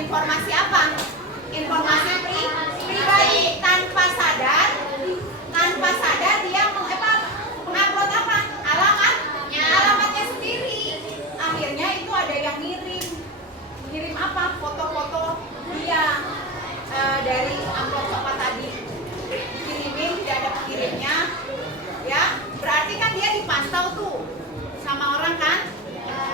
informasi apa? Informasi pribadi. Tanpa sadar dia mengupload apa? Alamatnya sendiri. Akhirnya itu ada yang ngirim apa? Foto-foto dia dari amplop coklat tadi. Kirimin, tidak ada pengirimnya, ya berarti kan dia dipantau tuh sama orang kan.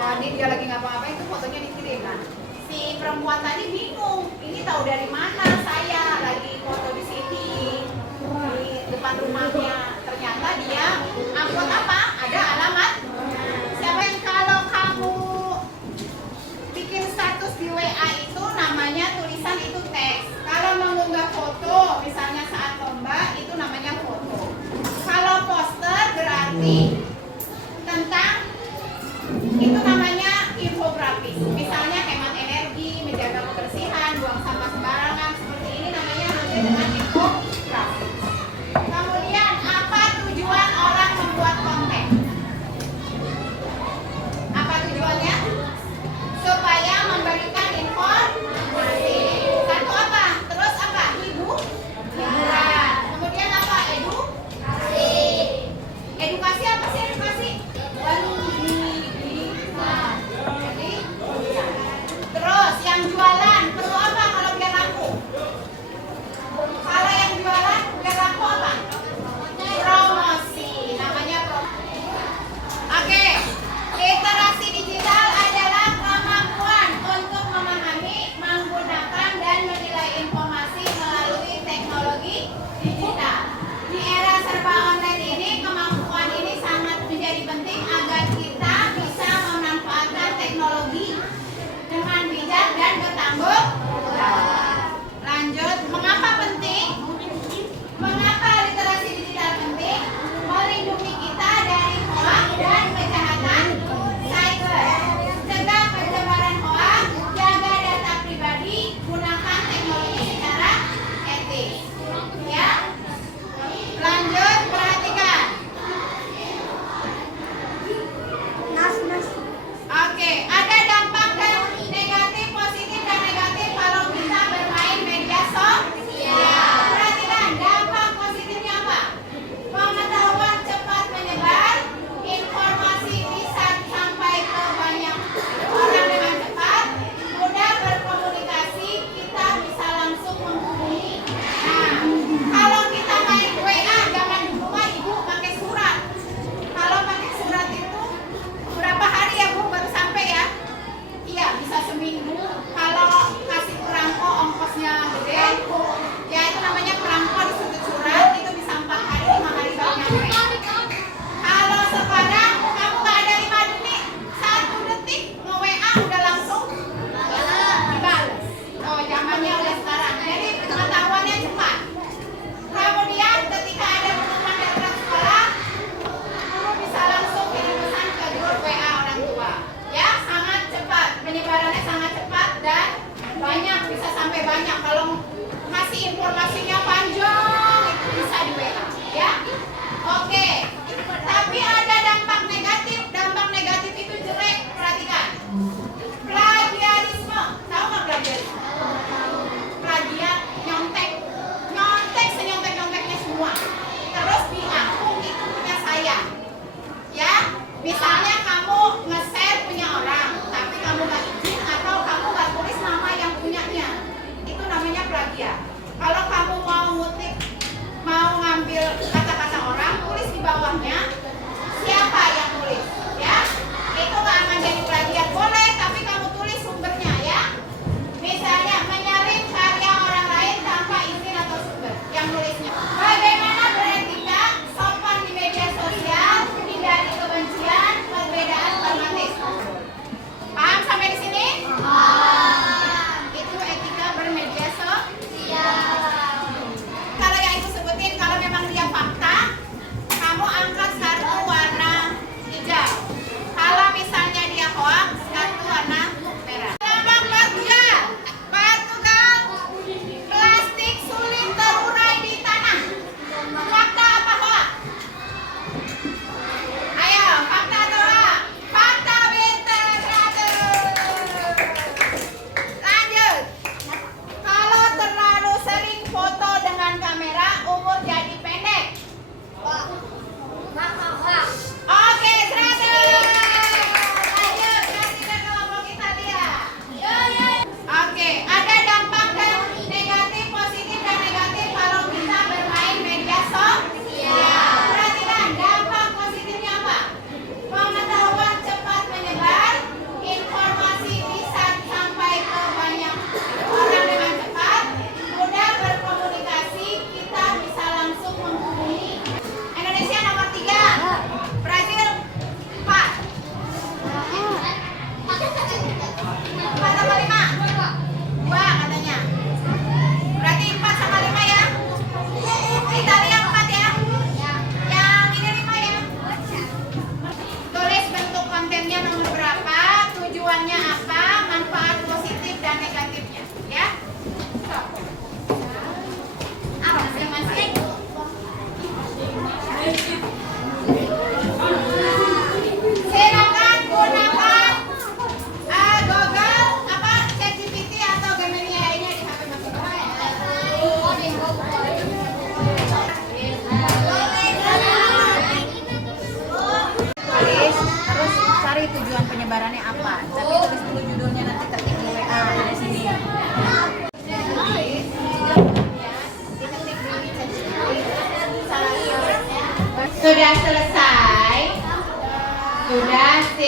Oh, ini dia lagi ngapa-ngapain, itu fotonya dikirim kan. Si perempuan tadi bingung, ini tahu dari mana saya lagi foto di sini di depan rumahnya. Ternyata dia upload apa? Ada alamat. Siapa yang kalau kamu bikin status di WA itu namanya tulisan itu teks. Kalau mengunggah foto, misalnya saat lomba, itu namanya foto. Kalau poster berarti tentang itu namanya infografis. Misalnya hemat energi, menjaga kebersihan, buang sampah sembarangan, seperti ini namanya dengan infografis. Kemudian apa tujuan orang membuat konten? Apa tujuannya? Supaya memberikan informasi. Satu apa? Terus apa? Hiburan. Kemudian apa? Edukasi apa sih edukasi? Jadi, terus yang jualan perlu apa kalau dia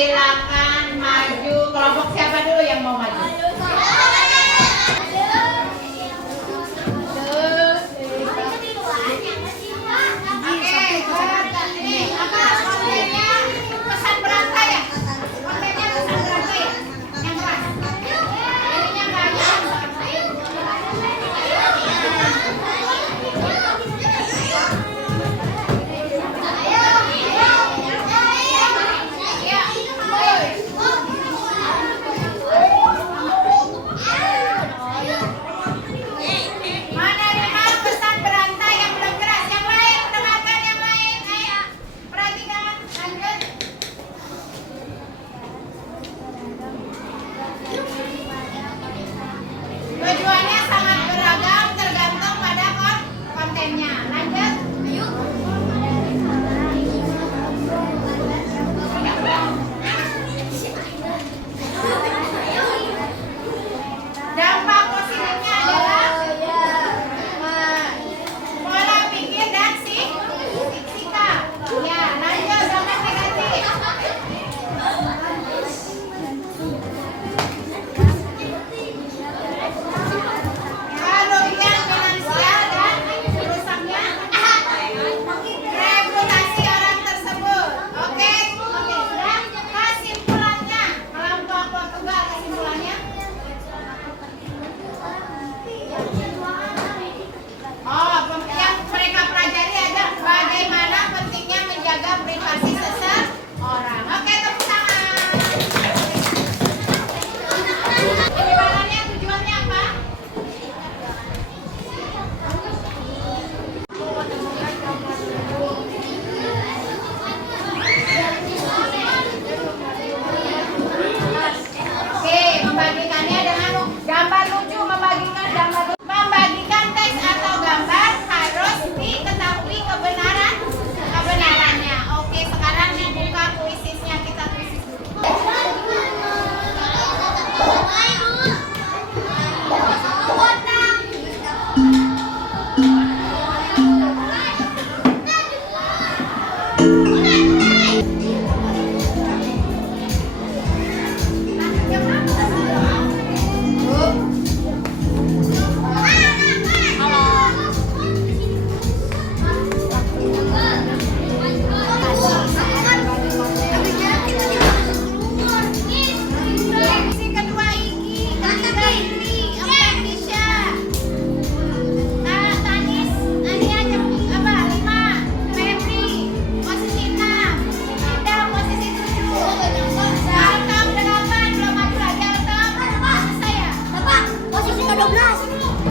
silakan maju. Kelompok siapa dulu yang mau maju? Oke, ini apa kontennya? Pesan berantai ya? Kontennya pesan berantai ya? Yang keras? Ininya banyak. Mana dengar pesan berantai yang belum keras? Yang lain, dengarkan yang lain. Ayo, perhatikan. Lanjut. Tujuannya sangat beragam, tergantung pada kontennya. Lanjut. Dampak positifnya adalah pola pikir dan sikap. Ya, lanjut sama kreatif. Kerugian finansial dan rusaknya reputasi orang tersebut. Oke, sudah. Kesimpulannya, kelompok Portugal kesimpulannya. Yang mereka pelajari ada bagaimana pentingnya menjaga privasi seseorang. Oke, tepuk tangan. Penyebarannya tujuannya apa? Oke, membagikannya dengan gambar lucu, membagikan gambar lucu. Membagikan teks atau gambar harus diketahui kebenarannya. Oke, sekarang dibuka kuisisnya, kita kuisis dulu. Posisi kedua Iki, ketiga Ili, empat Nisha, Tanis, Nadia apa? 5, Febri, posisi 6, Ida posisi 7, Altam 8, belum maju lagi Altam. Saya. Bapak, posisi ke-12.